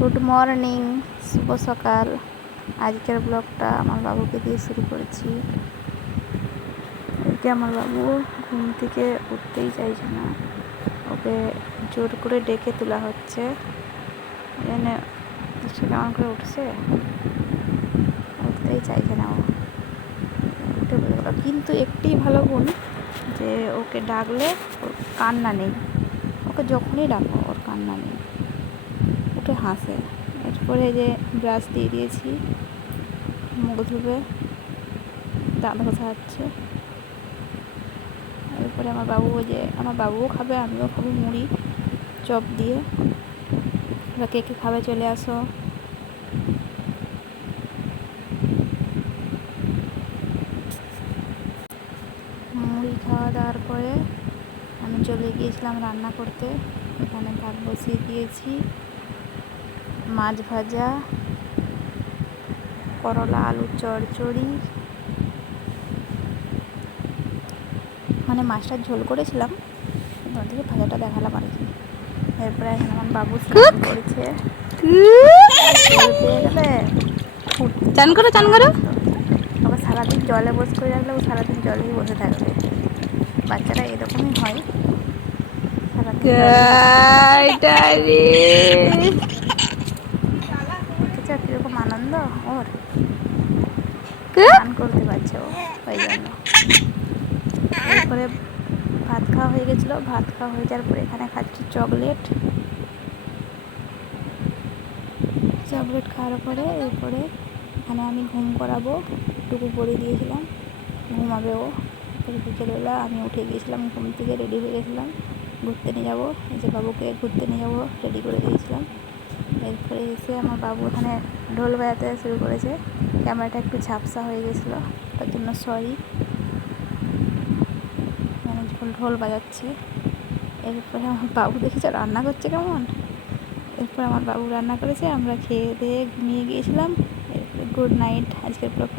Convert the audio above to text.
Good morning, শুভ সকাল। আজকের ব্লগটা আমার বাবুকে দিয়ে শুরু করেছি। আজকে আমার বাবু ঘুম থেকে উঠতেই চাইছে না, ওকে জোর করে ডেকে তোলা হচ্ছে। এনে সে কেমন করে উঠছে, উঠতেই চাইছে না ও, উঠে বলে গেল। কিন্তু একটি ভালো গুণ যে ওকে ডাকলে ওর কান্না নেই, ওকে যখনই ডাকো ওর কান্না নেই, উঠে হাসে। এরপরে যে ব্রাশ দিয়ে দিয়েছি, মুখ ধুবে, দাঁত ঘষা হচ্ছে। এরপরে আমার বাবুও খাবে, আমিও খাবো মুড়ি চপ দিয়ে। ওরা কে কে খাবে চলে আসো। মুড়ি খাওয়া দাওয়ার পরে আমি চলে গিয়েছিলাম রান্না করতে। এখানে ভাত বসিয়ে দিয়েছি, মাছ ভাজা, করলা আলু চচ্চড়ি, মানে মাছটার ঝোল করেছিলাম, ওদিকে ভাজাটা দেখালাম আর কি। এরপরে এখন আমার বাবু স্নান করেছে, জল পেয়ে গেলে চান করো আবার সারাদিন জলে বসে করে রাখলে ও সারাদিন জলেই বসে থাকবে। বাচ্চারা এরকমই হয়, কিরকম আনন্দ ওর, স্নান করতে পারছে ও, ওই জন্য। এরপরে ভাত খাওয়া হয়ে গেছিলো, ভাত খাওয়া হয়ে যাওয়ার পরে এখানে খাচ্ছি চকলেট খাওয়ার পরে এরপরে এখানে আমি ঘুম করাবো, টুকু করে দিয়েছিলাম, ঘুমাবে ও। বিকেলবেলা আমি উঠে গিয়েছিলাম ঘুম থেকে, রেডি হয়ে গেছিলাম, ঘুরতে নিয়ে যাবো। এই যে বাবুকে ঘুরতে নিয়ে যাবো রেডি করে দিয়েছিলাম। এরপরে এসে আমার বাবু ওখানে ঢোল বাজাতে শুরু করেছে। ক্যামেরাটা একটু ঝাপসা হয়ে গেছিলো, তার জন্য সরি। মানে ঢোল বাজাচ্ছে। এরপরে আমার বাবু দেখেছে রান্না করছে কেমন। এরপর আমার বাবু রান্না করেছে, আমরা খেয়ে দিয়ে ঘুমিয়ে গিয়েছিলাম। Good night. আজকের ব্লগটা